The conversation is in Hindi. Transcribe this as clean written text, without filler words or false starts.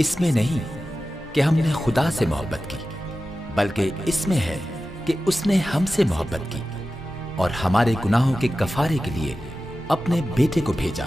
इसमें नहीं कि हमने खुदा से मोहब्बत की, बल्कि इसमें है कि उसने हमसे मोहब्बत की और हमारे गुनाहों के कफारे के लिए अपने बेटे को भेजा